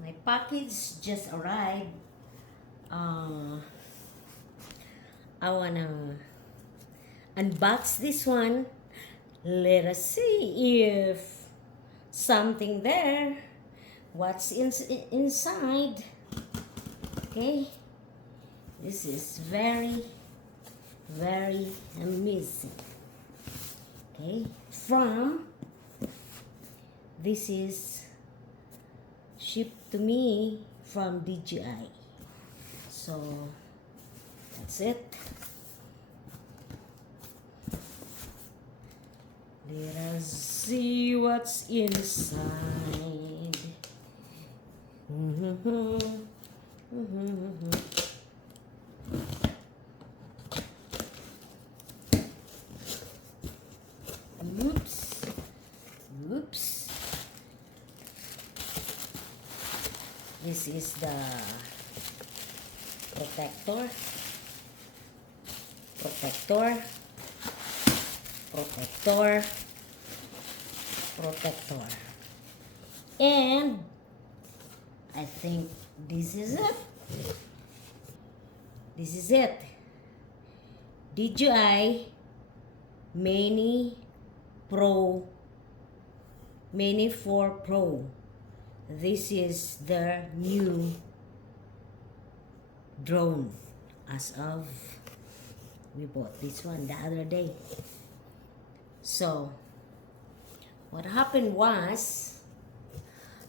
My package just arrived. I wanna unbox this one. Let us see if something there. What's inside? Okay, this is very, very amazing. Okay, this is shipped to me from DJI. So that's it. Let us see what's inside. Oops. Oops. This is the protector. And I think this is it. This is it. DJI Mini 4 Pro. This is their new drone as of we bought this one the other day. So what happened was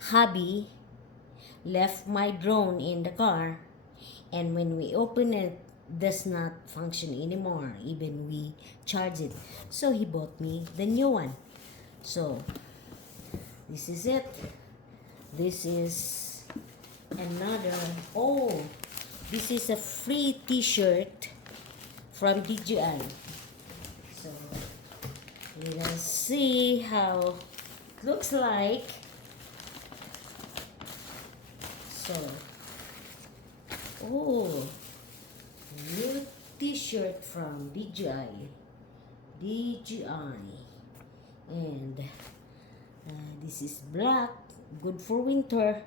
hubby left my drone in the car, and when we open it does not function anymore, even we charge it. So he bought me the new one. So this is it. This is another, oh, this is a free t-shirt from DJI. So let us see how it looks like. So, oh, new t-shirt from DJI. And this is black, good for winter,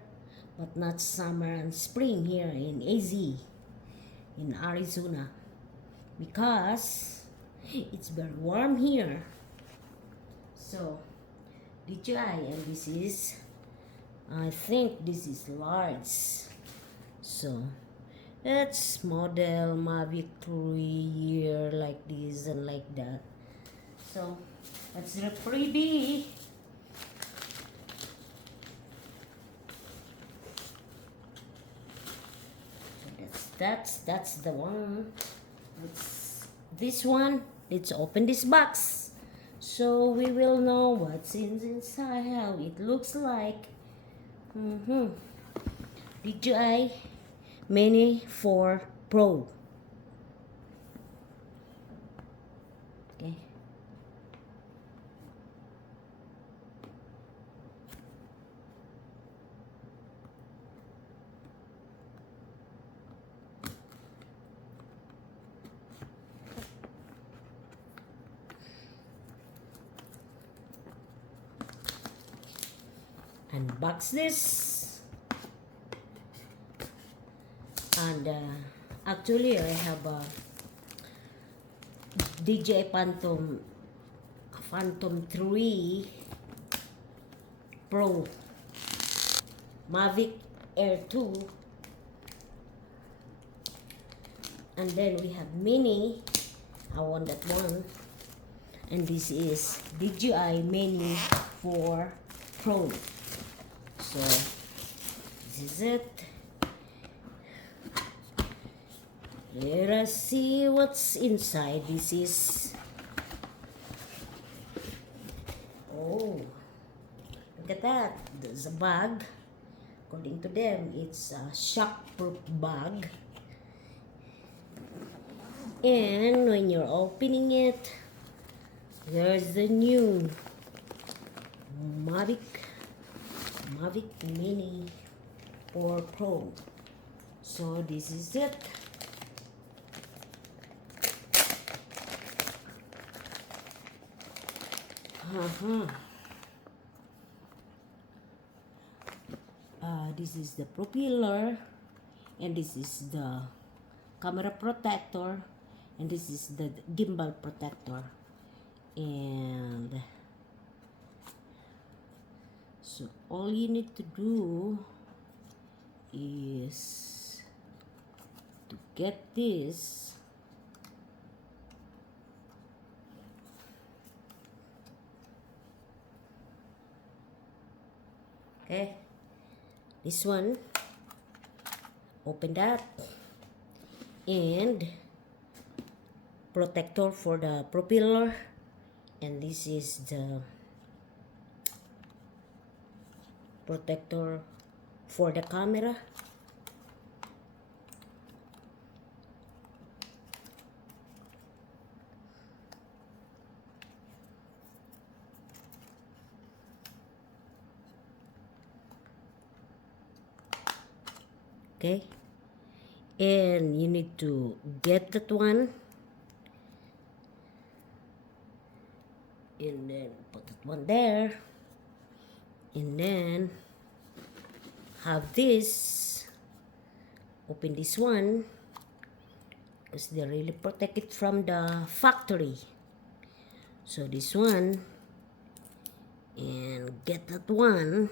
but not summer and spring here in AZ, in Arizona, because it's very warm here. So DJI, and this is, I think this is large. So it's model Mavic 3 year, like this and like that. So that's the freebie. That's the one. It's this one. Let's open this box so we will know what's inside, how it looks like. DJI Mini 4 Pro. Okay. Unbox this, and actually I have a DJI Phantom 3 Pro, Mavic Air 2, and then we have Mini. I want that one, and this is DJI Mini 4 Pro. So this is it. Let us see what's inside. This is, oh, look at that. There's a bag. According to them, it's a shockproof bag. And when you're opening it, there's the new Mavic Mini 4 Pro. So this is it. This is the propeller, and this is the camera protector, and this is the gimbal protector. And so all you need to do is to get this. Okay, this one, open that, and protector for the propeller, and this is the protector for the camera. Okay, and you need to get that one, and then put that one there, and then have this, open this one, because they really protect it from the factory. So this one, and get that one,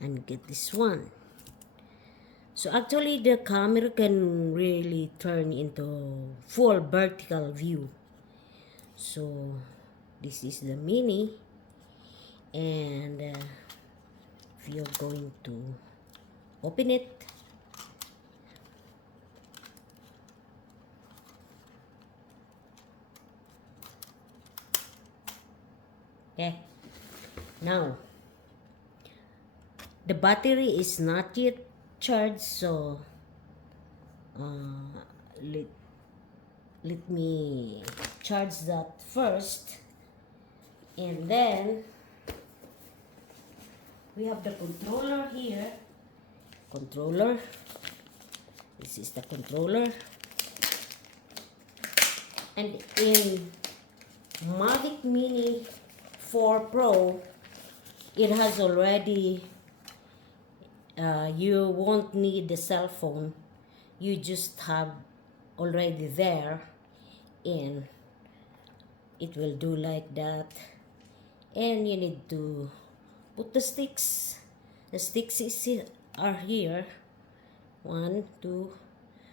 and get this one. So actually the camera can really turn into full vertical view. So this is the Mini, and if you're going to open it, okay, now the battery is not yet charged, so let me charge that first, and then we have the controller here. Controller, this is the controller, and in Mavic Mini 4 Pro, it has already you won't need the cell phone. You just have already there, and it will do like that. And you need to put the sticks. The sticks are here, 1, 2.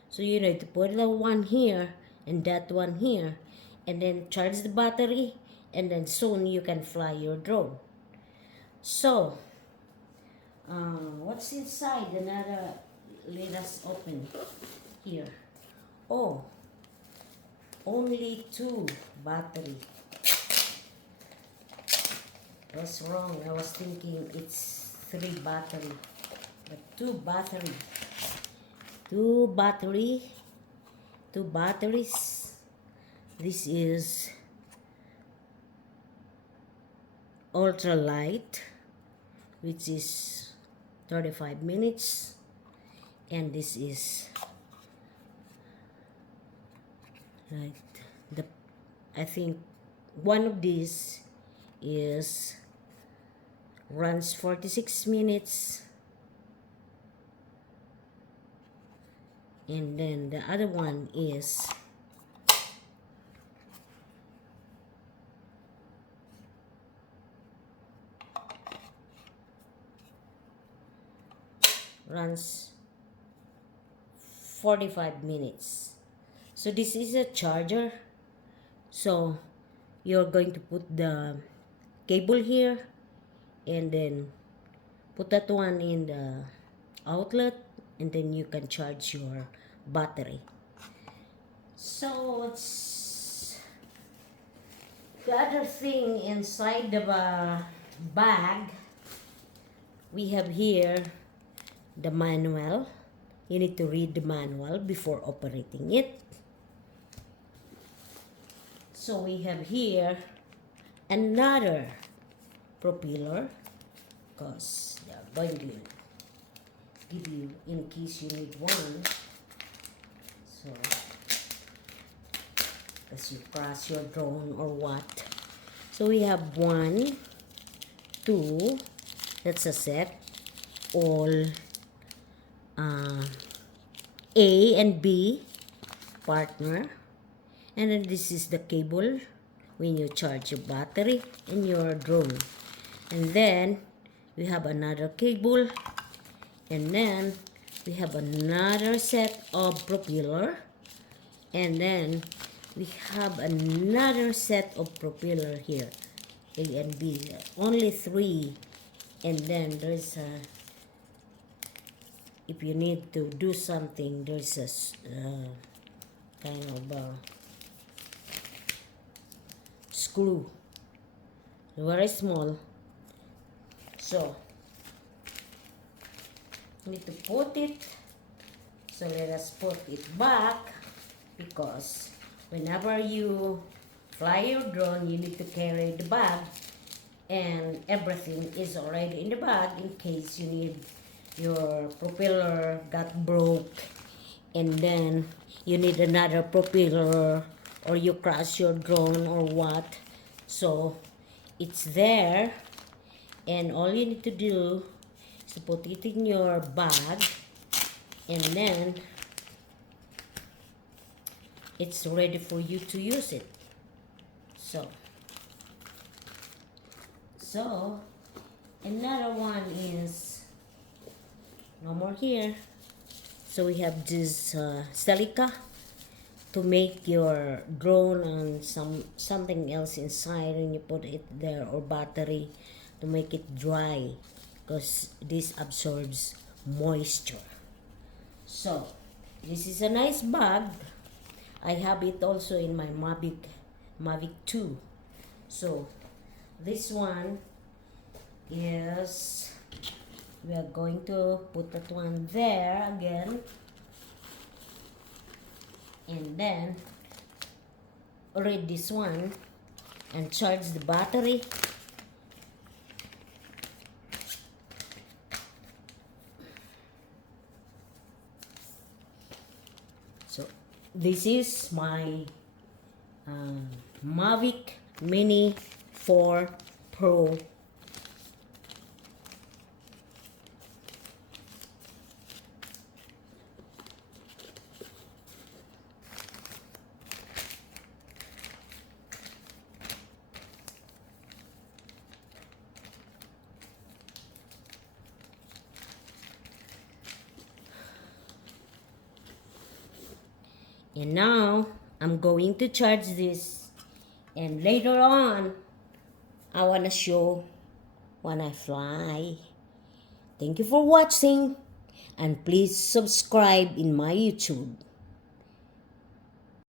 So you need to put the one here and that one here, and then charge the battery, and then soon you can fly your drone. So what's inside? Let us open here. Oh, only 2 battery. That's wrong. I was thinking it's 3 battery, but 2 battery. 2 battery. 2 batteries. This is ultralight, which is 35 minutes, and this is like I think one of these runs 46 minutes, and then the other one runs 45 minutes. So this is a charger. So you're going to put the cable here, and then put that one in the outlet, and then you can charge your battery. So what's the other thing inside the bag? We have here the manual. You need to read the manual before operating it. So we have here another propeller, because they are going to give you in case you need one. So, because you crash your drone or what. So we have 1, 2, that's a set, all uh, A and B partner. And then this is the cable when you charge your battery in your drone. And then we have another cable. And then we have another set of propeller. And then we have another set of propeller here. A and B. Only 3. And then there's a, if you need to do something, there's a kind of a screw. Very small. So, need to put it. So let us put it back, because whenever you fly your drone, you need to carry the bag, and everything is already in the bag in case you need, your propeller got broke, and then you need another propeller, or you crash your drone or what. So it's there, and all you need to do is to put it in your bag, and then it's ready for you to use it. So another one is no more here. So we have this silica to make your drone and something else inside when you put it there, or battery, to make it dry, because this absorbs moisture. So this is a nice bag. I have it also in my Mavic 2. So this one is, we are going to put that one there again, and then read this one and charge the battery. So this is my Mavic Mini 4 Pro. And now I'm going to charge this, and later on I want to show when I fly. Thank you for watching, and please subscribe in my YouTube.